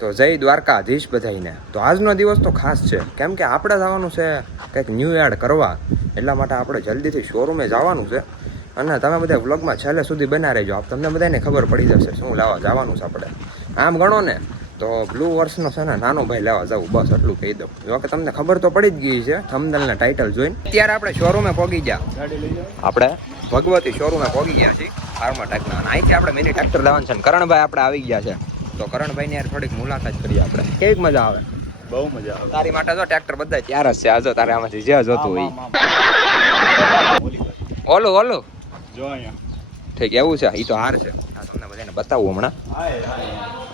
તો જય દ્વારકાધીશ બધાઈને. તો આજનો દિવસ તો ખાસ છે, કેમ કે આપણે જવાનું છે કંઈક ન્યૂ એડ કરવા, એટલા માટે આપણે જલ્દીથી શોરૂમે જવાનું છે. અને તમે બધા વ્લોગમાં છેલ્લે સુધી બના રહેજો, તમને બધાને ખબર પડી જશે શું લેવા જવાનું છે આપણે. આમ ગણો ને તો બ્લુ વર્ષનો છે ને નાનો ભાઈ લેવા જવું, બસ એટલું કહી દઉં. જો કે તમને ખબર તો પડી જ ગઈ છે થંબનેલના ટાઇટલ જોઈને. અત્યારે આપણે શોરૂમે પહોંચી ગયા, આપણે ભગવતી શોરૂમે પહોંચી ગયા છીએ ફાર્માટેકના. અને અહીંથી આપણે મિની ટ્રેક્ટર લેવાનું છે. કરણભાઈ આપણે આવી ગયા છે, તો કરણભાઈ ની યાર થોડીક મુલાકાત કરીએ આપણે. કેવી મજા આવે? બહુ મજા આવે. તારી માટે તો ટ્રેક્ટર બધા તૈયાર જ છે. આજો તારે આમાંથી જે જોતું હોય. ઓલું ઓલું જો અહીંયા ઠીક એવું છે. એ તો હાર છે. આ તમને બધાને બતાવું હમણાં.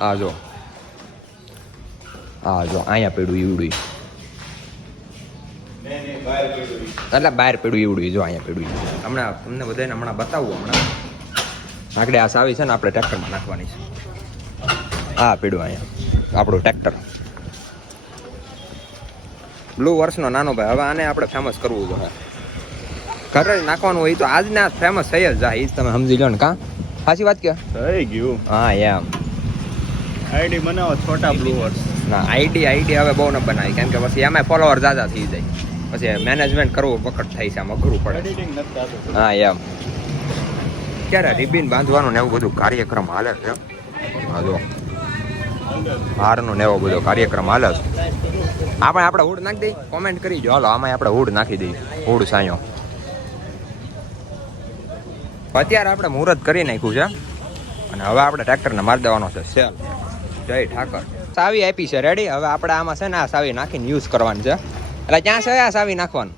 હા જો, હા જો અહીંયા પડ્યું ઈવડું, એટલે બહાર પડ્યું ઈવડું, જો અહીંયા પડ્યું. હમણાં તમને બધાને હમણાં બતાવું. હમણાં આગળ આ સાવી છે ને આપણે ટ્રેક્ટરમાં નાખવાની છે. હા પડ્યું અહીંયા આપણું ટ્રેક્ટર, બ્લુ વર્ષનો નાનો ભાઈ. હવે આને આપણે ફેમસ કરવું જોઈએ, ઘરે નાખવાનું હોય તો આજના ફેમસ થઈ જ જાય. એ જ તમે સમજી લો ને. કાં સાચી વાત કે થઈ ગયું? હા એમ આઈડી બનાવો છોટા બ્લુ વર્ષ. ના આઈડી હવે બહુ ન બનાવી, કેમ કે પછી એમાં ફોલોવર ઝાઝા થઈ જાય, પછી મેનેજમેન્ટ કરવું વખત થાય છે, આમાં અઘરું પડે. એડિટિંગ નથી થતું. હા એમ ક્યારે રિબિન બાંધવાનું ને એવું બધું કાર્યક્રમ હાલે છે. હા જો હારનું ને એવો બધો કાર્યક્રમ હાલે છે. આપણે હુડ નાખી દઈએ, કોમેન્ટ કરી જો. હાલો આમાં આપણે હુડ નાખી દઈએ, હુડ સાયો. અત્યારે આપણે મુહૂર્ત કરી નાખ્યું છે અને હવે આપણે ટ્રેક્ટરને મારી દેવાનો છે સેલ. જય ઠાકર. સાવી આપી છે રેડી. હવે આપણે આમાં છે ને આ સાવી નાખીને યુઝ કરવાની છે. એટલે ક્યાં છે આ સાવી નાખવાનું?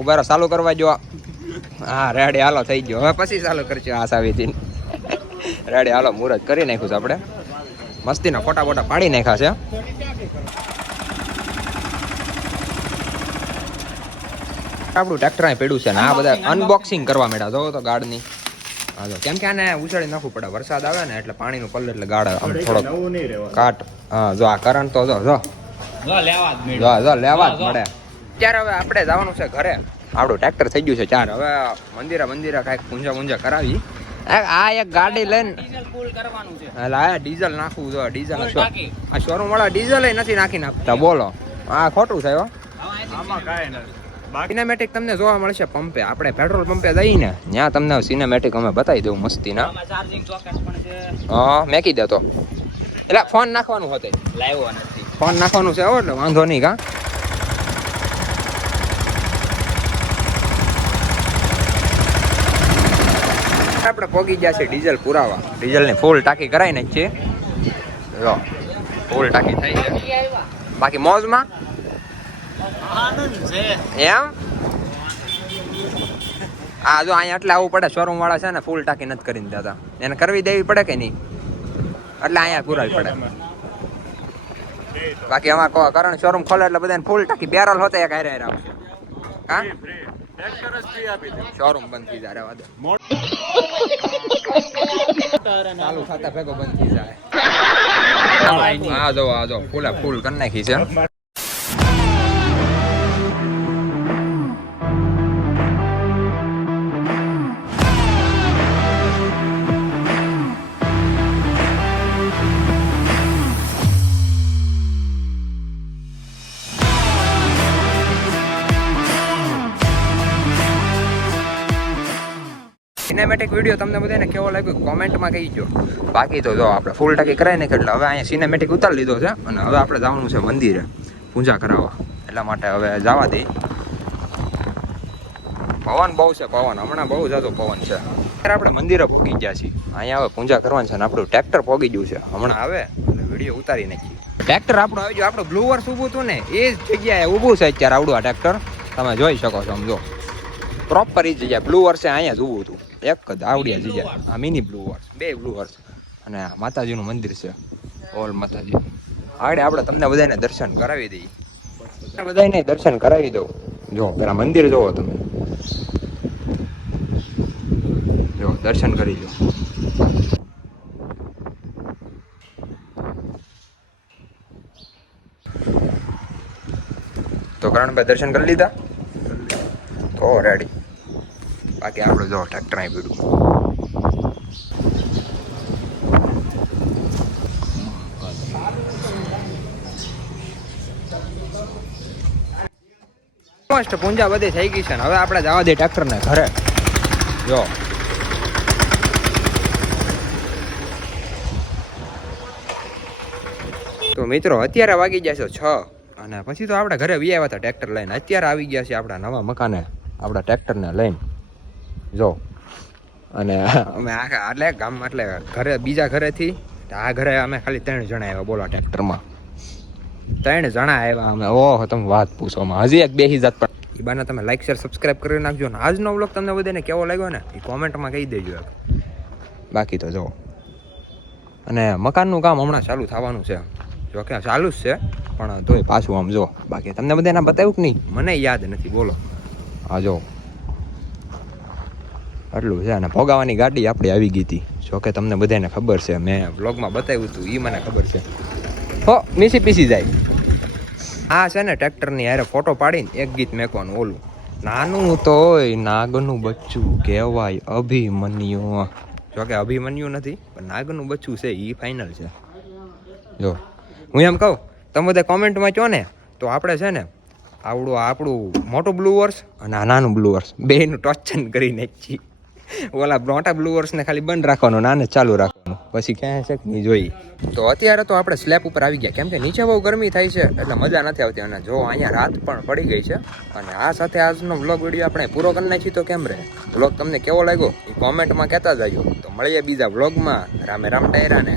ઉભારો ચાલુ કરવા જો. હા રેડી હાલો થઈ ગયો. હવે પછી ચાલુ કરજો આ સાવીથી. રેડી હાલો મુહૂર્ત કરી નાખ્યું છે આપણે. મસ્તીના ફોટા ફોટા પાડી નાખ્યા છે. આપણું ટ્રેક્ટર અહીં પડ્યું છે ને આ બધા અનબોક્સિંગ કરવા માંડ્યા. જો તો ગાર્ડની હા જો, કેમ કે આને ઉછાળી નાખવું પડે. વરસાદ આવે ને એટલે પાણીનું પલ્લે એટલે ગાર્ડ આમ થોડોક નવું નહીં રહેવાનું. કાટ. હા જો આ કરંટ તો જો લેવા જ મળે. ત્યારે હવે આપણે જવાનું છે ઘરે. આપણું ટ્રેક્ટર થઈ ગયું છે 4. હવે મંદિરે કાંઈક પૂંજા કરાવી. આ એક ગાડી લઈને એટલે આ ડીઝલ નાખવું જો. ડીઝલ આ શોરૂમ વાળા ડીઝલ નથી નાખી નાખતા. બોલો આ ખોટું છે. આમાં કાંઈ નથી. સિનેમેટિક તમને જોવા મળશે પંપે. આપણે પેટ્રોલ પંપે જઈને ત્યાં તમને સિનેમેટિક અમે બતાવી દઉં મસ્તીના. હા મેકી દેતો એટલે ફોન નાખવાનું હોતે. લાવ્યો નથી ફોન નાખવાનું છે એટલે વાંધો નહીં. કાં આપણે પોગી ગયા છે ડીઝલ પુરાવા. ડીઝલની ફૂલ ટાંકી કરાવી નાખી છે. જો ફૂલ ટાંકી થઈ છે. બાકી મોજમાં એમ. હા જો અહીંયા એટલે આવવું પડે. શોરૂમ વાળા છે ને ફૂલ ટાંકી નથી કરીને દેતા, એને કરવી દેવી પડે કે નહીં, એટલે અહીંયા પુરાવી પડે. બાકી અમારે કરણ શોરૂમ ખોલે એટલે બધાને ફૂલ ટાંકી બેરલ હોતે એક હારે આવશે. હા શોરૂમ બંધ થઈ જાય. રહેવા દે, ચાલુ થતા ભેગો બંધ થઈ જાય. હા જો ફૂલ કરી નાખી છે. સિનેમેટિક વિડીયો તમને બધાને કેવો લાગ્યો કોમેન્ટમાં કહીજો. બાકી તો જો આપણે ફૂલ ટાંકી કરાવી નાખી એટલે હવે અહીંયા સિનેમેટિક ઉતારી લીધો છે અને હવે આપણે જવાનું છે મંદિરે પૂજા કરાવવા. એટલા માટે હવે જવા દઈ. પવન બહુ છે, હમણાં બહુ જાજો પવન છે. અત્યારે આપણે મંદિરે પહોંચી ગયા છીએ. અહીંયા હવે પૂજા કરવાની છે અને આપણું ટ્રેક્ટર પહોંચી ગયું છે. હમણાં આવે એટલે વિડીયો ઉતારી નાખીએ. ટ્રેક્ટર આપણું આવી ગયું. આપણું બ્લુ વર્ષ ઊભું હતું ને એ જ જગ્યાએ ઊભું છે અત્યારે આવડું આ ટ્રેક્ટર. તમે જોઈ શકો છો. સમજો પ્રોપર એ જગ્યાએ બ્લુ વર્ષે અહીંયા જ ઊભું હતું. એક જ આવડિયા જગ્યા. આ મિની બ્લુ વર્ષ, 2 બ્લુ વર્ષ. અને આ માતાજીનું મંદિર છે, ઓલ માતાજી. આગળ આપણે તમને બધાને દર્શન કરાવી દઈએ. બધાને દર્શન કરાવી દઉં. જો પેલા મંદિર જોવો તમે, જો દર્શન કરી લો. તો કરણભાઈ દર્શન કરી લીધા તો રેડી. બાકી આપણે જો ટ્રેક્ટર અહીં પીડું. મસ્ત પૂંજા બધી થઈ ગઈ છે ને હવે આપણે જવા દે ટ્રેક્ટરને ઘરે. જો તો મિત્રો અત્યારે વાગી ગયા છે 6 અને પછી તો આપણે ઘરે વી આવ્યા હતા ટ્રેક્ટર લઈને. અત્યારે આવી ગયા છે આપણા નવા મકાને આપણા ટ્રેક્ટરને લઈને. જો અને અમે આખા એટલે ગામમાં એટલે ઘરે બીજા ઘરેથી આ ઘરે અમે ખાલી 3 જણા આવ્યા બોલો ટ્રેક્ટરમાં. 3 જણા આવ્યા અમે. ઓહો તમે વાત પૂછોમાં હજી એક બેસી જાત પણ એ બાને તમે લાઈક શેર સબસ્ક્રાઈબ કરી નાખજો ને આજનો વ્લોગ તમને બધાને કેવો લાગ્યો ને એ કોમેન્ટમાં કહી દેજો. બાકી તો જો અને મકાનનું કામ હમણાં ચાલુ થવાનું છે. જો કે ચાલુ જ છે પણ તોય પાછું આમ જો બાકી તમને બધાને બતાવ્યું કે નહીં મને યાદ નથી બોલો. હા જો એટલું છે અને ભોગાવાની ગાડી આપણી આવી ગઈ હતી. જો કે તમને બધાને ખબર છે મેં વ્લોગમાં બતાવ્યું હતું એ મને ખબર છે. હો મીસી પીસી જાય. આ છે ને ટ્રેક્ટરની યારે ફોટો પાડીને એક ગીત મેકવાનું ઓલું નાનું તોય નાગનું બચ્ચું કહેવાય અભિમન્યુ. જો કે અભિમન્યુ નથી પણ નાગનું બચ્ચું છે એ ફાઇનલ છે. જો હું એમ કહું તમે બધા કોમેન્ટમાં કહો ને તો આપણે છે ને આપણું મોટું બ્લુ વર્સ અને આ નાનું બ્લુ વર્સ બેયનું ટોચન કરી નાખીએ. ઓલા મોટા બ્લુ વર્સને ખાલી બંધ રાખવાનું નાને ચાલુ રાખવાનું પછી ક્યાં છે કે નહીં જોઈએ. તો અત્યારે તો આપણે સ્લેબ ઉપર આવી ગયા કેમ કે નીચે બહુ ગરમી થાય છે એટલે મજા નથી આવતી. અને જો અહીંયા રાત પણ પડી ગઈ છે અને આ સાથે આજનો વ્લોગ વિડીયો આપણે પૂરો કરી નાખીએ તો કેમ રહે. વ્લોગ તમને કેવો લાગ્યો એ કોમેન્ટમાં કહેતા જજો. તો મળીએ બીજા વ્લોગમાં. રામે રામ ટાયરાને.